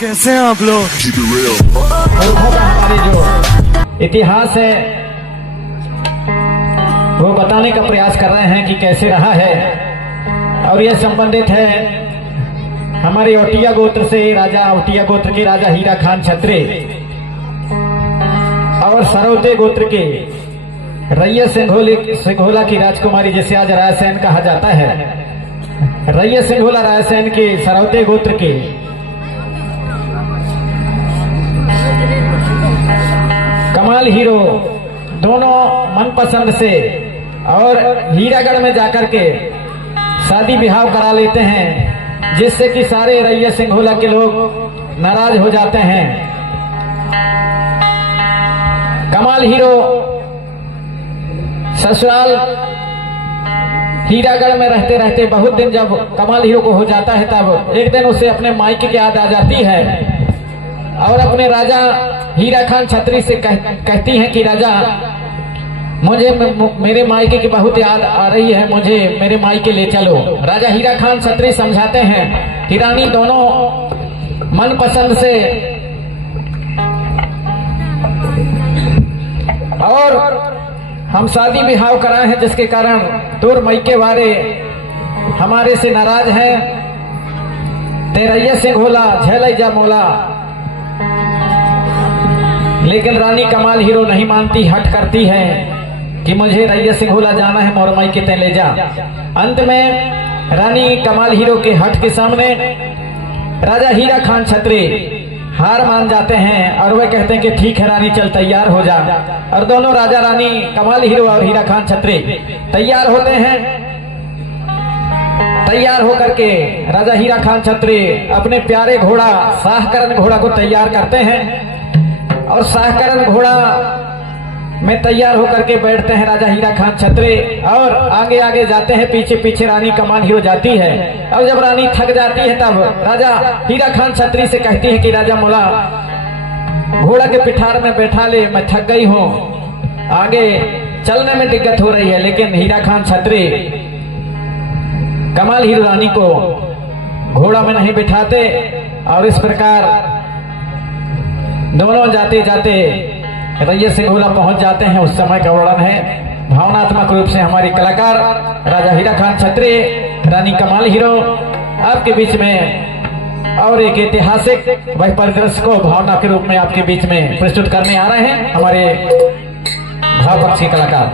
कैसे हैं आप लोग? हमारी जो इतिहास है वो बताने का प्रयास कर रहे हैं कि कैसे रहा है, और यह संबंधित है हमारे औटिया गोत्र से। राजा औटिया गोत्र के राजा हीरा खान छत्री और सरौते गोत्र के रैया सिंघोला की राजकुमारी, जिसे आज रायसेन कहा जाता है, रैया सिंघोला रायसेन के सरौते गोत्र के कमाल हीरो दोनों मनपसंद से और हीरागढ़ में जाकर के शादी ब्याह करा लेते हैं, जिससे कि सारे रैया सिंघोला के लोग नाराज हो जाते हैं। कमाल हीरो ससुराल हीरागढ़ में रहते रहते बहुत दिन जब कमाल हीरो को हो जाता है, तब एक दिन उसे अपने मायके की याद आ जाती है और अपने राजा हीरा खान छत्री से कहती हैं कि राजा, मुझे मेरे मायके की बहुत याद आ रही है, मुझे मेरे मायके ले चलो। राजा हीरा खान छत्री समझाते हैं कि रानी, दोनों मनपसंद से और हम शादी ब्याह कराए हैं, जिसके कारण तोर मायके वाले हमारे से नाराज हैं। तेरैया सिंघोला झेलैया मोला, लेकिन रानी कमाल हीरो नहीं मानती, हट करती है कि मुझे रैया सिंघोला जाना है, मोर मायके ते ले जा। अंत में रानी कमाल हीरो के हट के सामने राजा हीरा खान छत्री हार मान जाते हैं और वे कहते हैं कि ठीक है रानी, चल तैयार हो जा। और दोनों राजा रानी कमाल हीरो और हीरा खान छत्री तैयार होते हैं। तैयार होकर के राजा हीरा खान छत्री अपने प्यारे घोड़ा शाहकरण घोड़ा को तैयार करते हैं और शाहकरण घोड़ा में तैयार होकर के बैठते हैं राजा हीरा खान छत्री, और आगे आगे जाते हैं, पीछे पीछे रानी कमाल हीरो जाती है। और जब रानी थक जाती है तब राजा हीरा खान छत्री से कहती है कि राजा मोला घोड़ा के पिठार में बैठा ले, मैं थक गई हूँ, आगे चलने में दिक्कत हो रही है। लेकिन हीरा खान छत्री कमाल हीरो रानी को घोड़ा में नहीं बिठाते और इस प्रकार दोनों जाते जाते रैया सिंघोला पहुंच जाते हैं। उस समय का वर्णन है भावनात्मक रूप से हमारे कलाकार राजा हीरा खान छत्री, रानी कमाल हीरो आपके बीच में, और एक ऐतिहासिक वह परिदृश्य को भावना के रूप में आपके बीच में प्रस्तुत करने आ रहे हैं हमारे भावपक्षी कलाकार।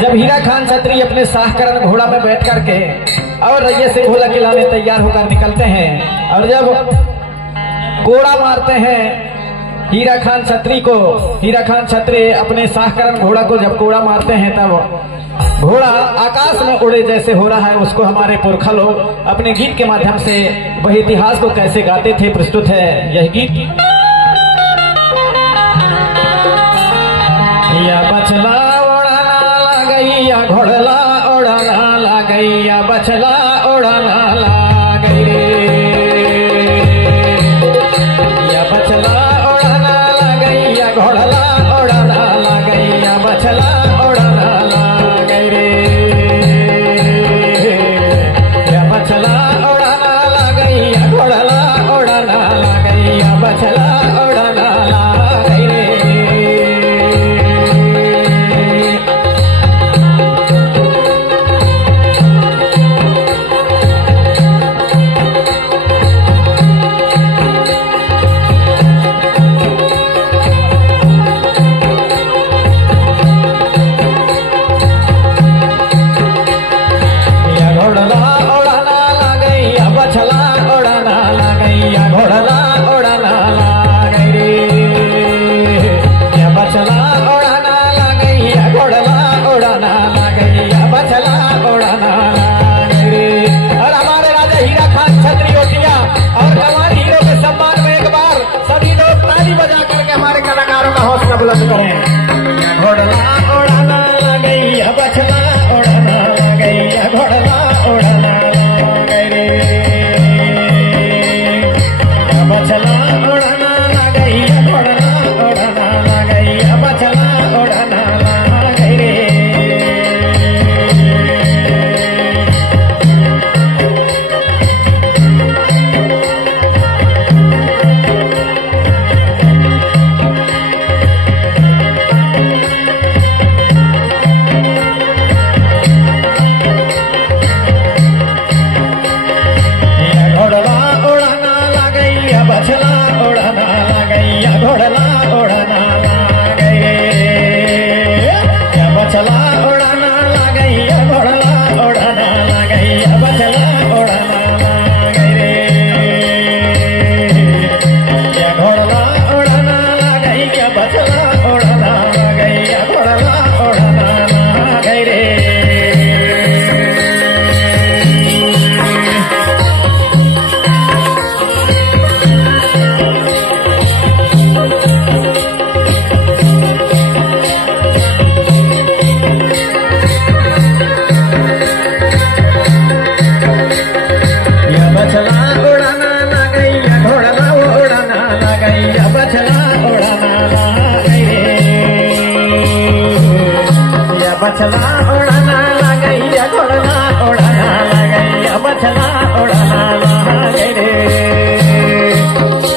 जब हीरा खान छत्री अपने शाहकरण घोड़ा में बैठ करके और रैया सिंघोला के लाने तैयार होकर निकलते हैं, और जब कोड़ा मारते हैं हीरा खान छत्री को, हीरा खान छत्री अपने शाहकरण घोड़ा को जब कोड़ा मारते हैं तब घोड़ा आकाश में उड़े जैसे हो रहा है। उसको हमारे पुरखा लोग अपने गीत के माध्यम से वही इतिहास को कैसे गाते थे, प्रस्तुत है यह गीत। या बचला उड़ाना ला गई, या घोड़ला उड़ाना ला गई, या बचला उड़ाना ला घोड़ला उड़ाना ला गई, या बचला उड़ाना ला गई रे, या बचला उड़ाना ला गई, या घोड़ला उड़ाना ला गई, या बचला उड़ाना ला गई रे। बुलंद करें। घोड़ला उड़ाना ला गई, बछला उड़ाना ला गई, घोड़ला उड़ाना ला गई रे, बछला उड़ाना ला गई, घोड़ला उड़ाना ला गई, बछला उड़ाना ला गई रे। बछला उड़ाना लगैया घोड़ना उड़ाना लगैया बछला उड़ाना लगे रे।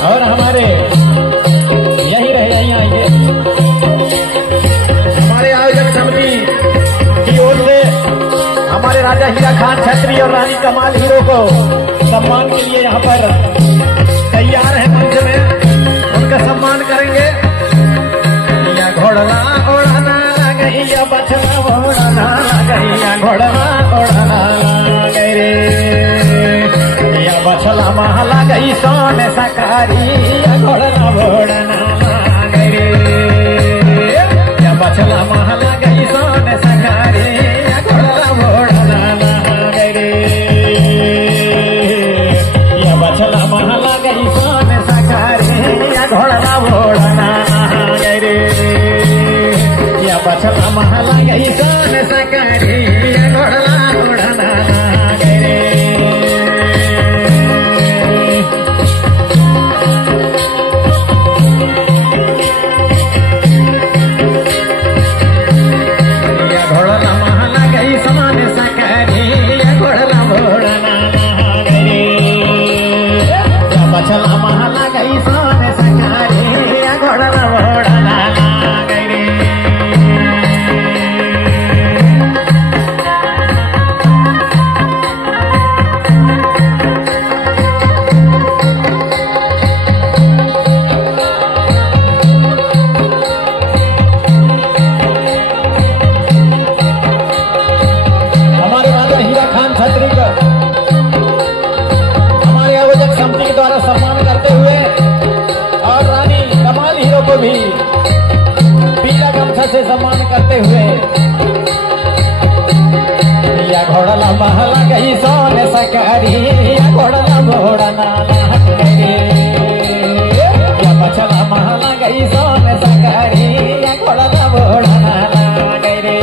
और हमारे यही रहे, यही आएंगे हमारे आयोजक समिति की ओर से हमारे राजा हीरा खान छत्री और रानी कमाल हीरो को सम्मान के लिए यहाँ पर तैयार है मंच में, उनका सम्मान करेंगे। या घोड़ना उड़ाना लगैया बछला उड़ाना लगैया घोड़ना उड़ाना लगे रे। या बछला महला गई सोने सकारी या घोड़ना उड़ाना लगे रे। या बछला महला गई सोने सकारी या घोड़ना उड़ाना लगे रे। या बछला महला गई सोने सकारी या घोड़ना उड़ाना लगे रे। या बछला महला गई सोने सकारी या घोड़ना उड़ाना लगे रे। या घोड़ना महला गई सोने सकारी या घोड़ना उड़ाना लगे रे। या बछला महला गई सोने सकारी या घोड़ना उड़ाना लगे रे। हमारे राजा हीरा खान छत्री का हमारे आयोजक समिति के द्वारा सम्मान करते हुए और रानी कमाल हीरो को भी पीला गमछा से सम्मान करते हुए। या घोड़ला महला गई सोने सकारी या घोड़ला घोड़ना लगे रे। या बछला महला गई सोने सकारी या घोड़ला घोड़ना लगे रे।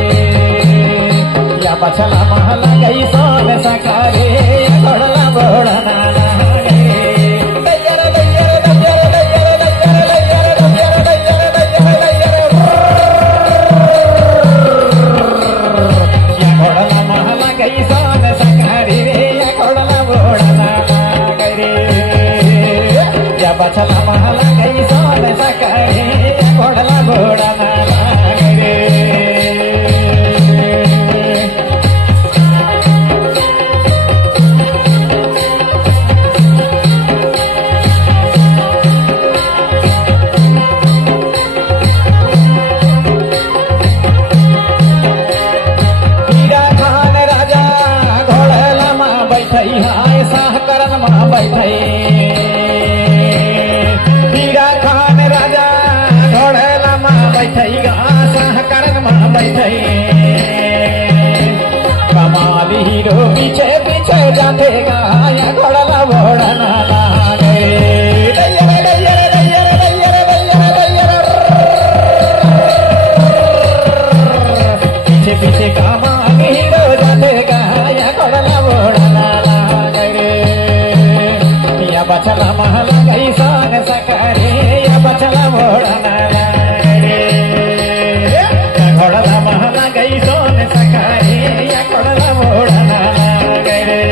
या बछला महला गई सोने सकारी या घोड़ला घोड़ना लगे रे। दैयर दैयर दैयर दैयर दैयर दैयर दैयर दैयर दैयर दैयर। या घोड़ला महला गई सोने सकारी रे या घोड़ला घोड़ना लगे रे। या बछला महला गई सोने सकारी या घोड़ला घोड़ना लगे रे। हीरा खान राजा घोड़ला माँ बैठई हाय साह करन माँ बैठई। हीरा खान राजा घोड़ला माँ बैठई साह करन माँ बैठई। कमाल हीरो पीछे पीछे जाते या घोड़ला घोड़ना लगे। दैयर दैयर दैयर दैयर दैयर दैयर। पीछे पीछे कमाल हीरो जाते या घोड़ला घोड़ना लगे रे। या बछला महला गई सोने सकारी या बछला घोड़ना लगे रे। या घोड़ला महला गई सोने सकारी या घोड़ला घोड़ना लगे रे।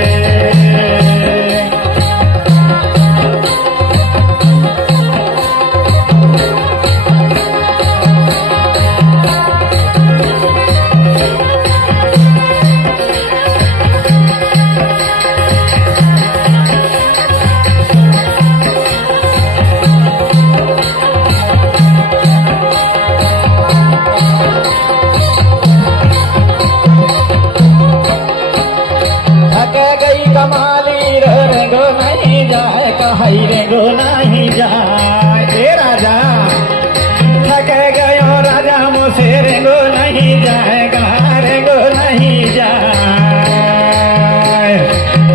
कमाली रेगो नहीं जाए कहाई रेगो नहीं जाए। ए राजा थक गयो राजा मुझसे रेगो नहीं जाएगा रेगो नहीं जाए।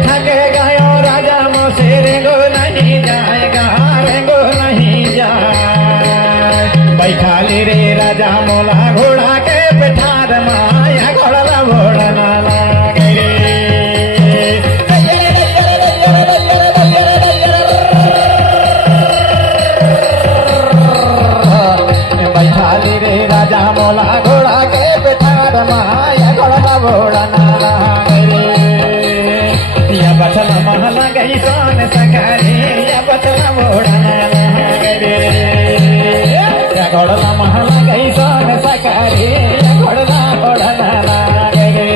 थक गयो राजा मुझसे रेगो नहीं जाएगा रेगो नहीं जाए। बैठा ले रे राजा मोला घोड़ा के बैठा माया घोड़ा घोड़ना लगे रे। बैठा ले रे राजा मोला घोड़ा के बैठा घोड़ला महला गई सोन सकारी घोड़ला घोड़ला लागे रे।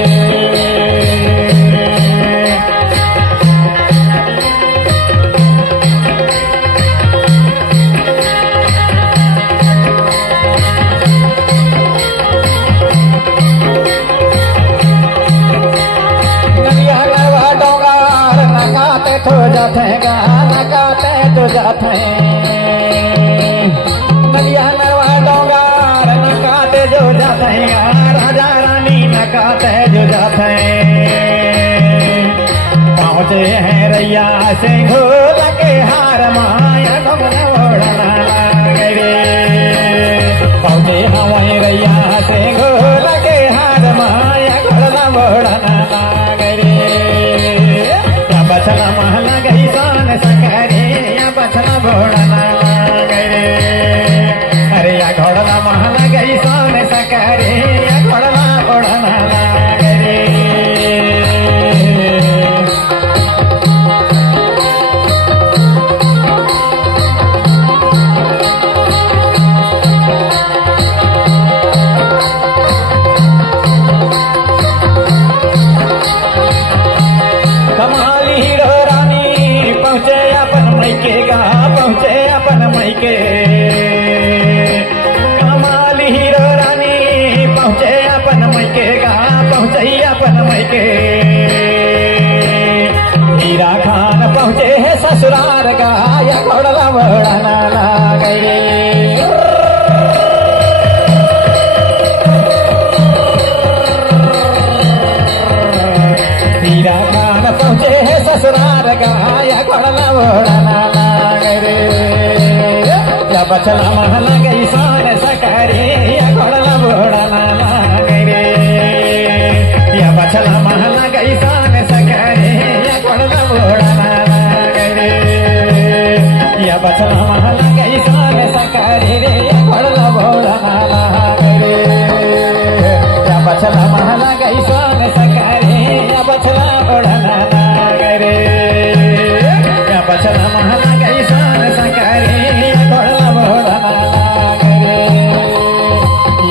तो जाते गा नगाते तो जाते नलिया नरवा डोंगार नगाते जो जाते राजा रानी नगाते जो जाते पहुँचे हैं रैया सिंह लगे हार माया घुमना ओढ़ना लागे रे। पहुँचे हवाई रैया सिंह लगे हार माया घुमना ओढ़ना लागे रे। बछला महला गई सोन सकारी या बछला घोड़ना लागे रे। अरे या घोड़ला महला गई सोन सकारी या घोड़ला घोड़ना लागे रे। कमाली हीरो रानी पहुँचे अपन मैके गा पहुँचे अपन मैके। कमाली हीरो रानी पहुँचे अपन मैके गा पहुँचे अपन मैके। हीरा खान पहुँचे है ससुराल गा या घोड़ला घोड़ना लागे रे। हीरा खान पहुँचे है ससुराल गाया घोड़ला घोड़ना लागे रे। या बछला महला गई सोन सकारी या घोड़ला घोड़ना लागे रे। या बछला महला गई सोन सकारी या घोड़ला घोड़ना लागे रे। या बछला महला गई सोन सकारी रे या घोड़ला घोड़ना लागे रे। या बछला महला गई सोन सकारी या बछला घोड़ना लागे रे। या बछला महला गई सोन सकारी या घोड़ला घोड़ना लागे रे।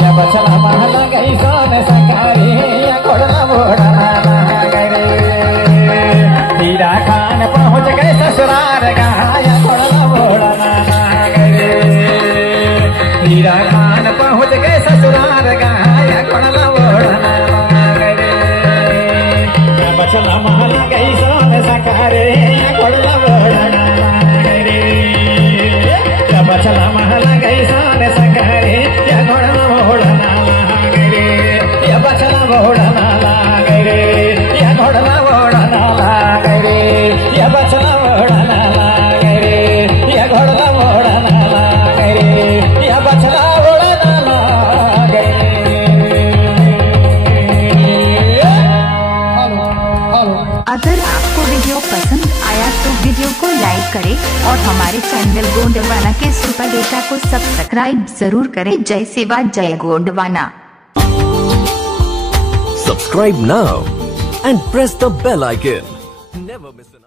या बछला महला गई सोन सकारी या घोड़ला घोड़ना लागे रे। हीरा खान पहुँच गए ससुराल गाया घोड़ला घोड़ना लागे रे। हीरा खान पहुँच गए ससुराल गाया घोड़ला घोड़ना लागे रे। या बछला महला गई सोन सकारी या घोड़ला घोड़ना लागे रे। या बछला महला गई सोन सकारी या घोड़ला घोड़ना लागे रे। या बछला घोड़ना लागे रे। या घोड़ला घोड़ना लागे रे। या बछला घोड़ना लागे रे। या घोड़ला घोड़ना लागे रे। या बछला घोड़ना लागे रे। अगर आपको वीडियो पसंद आया तो वीडियो को लाइक करें और हमारे चैनल गोंडवाना के सुपर डेटा को सब्सक्राइब जरूर करें। जय सेवा जय Gondwana. Subscribe now and press the bell icon. Never miss an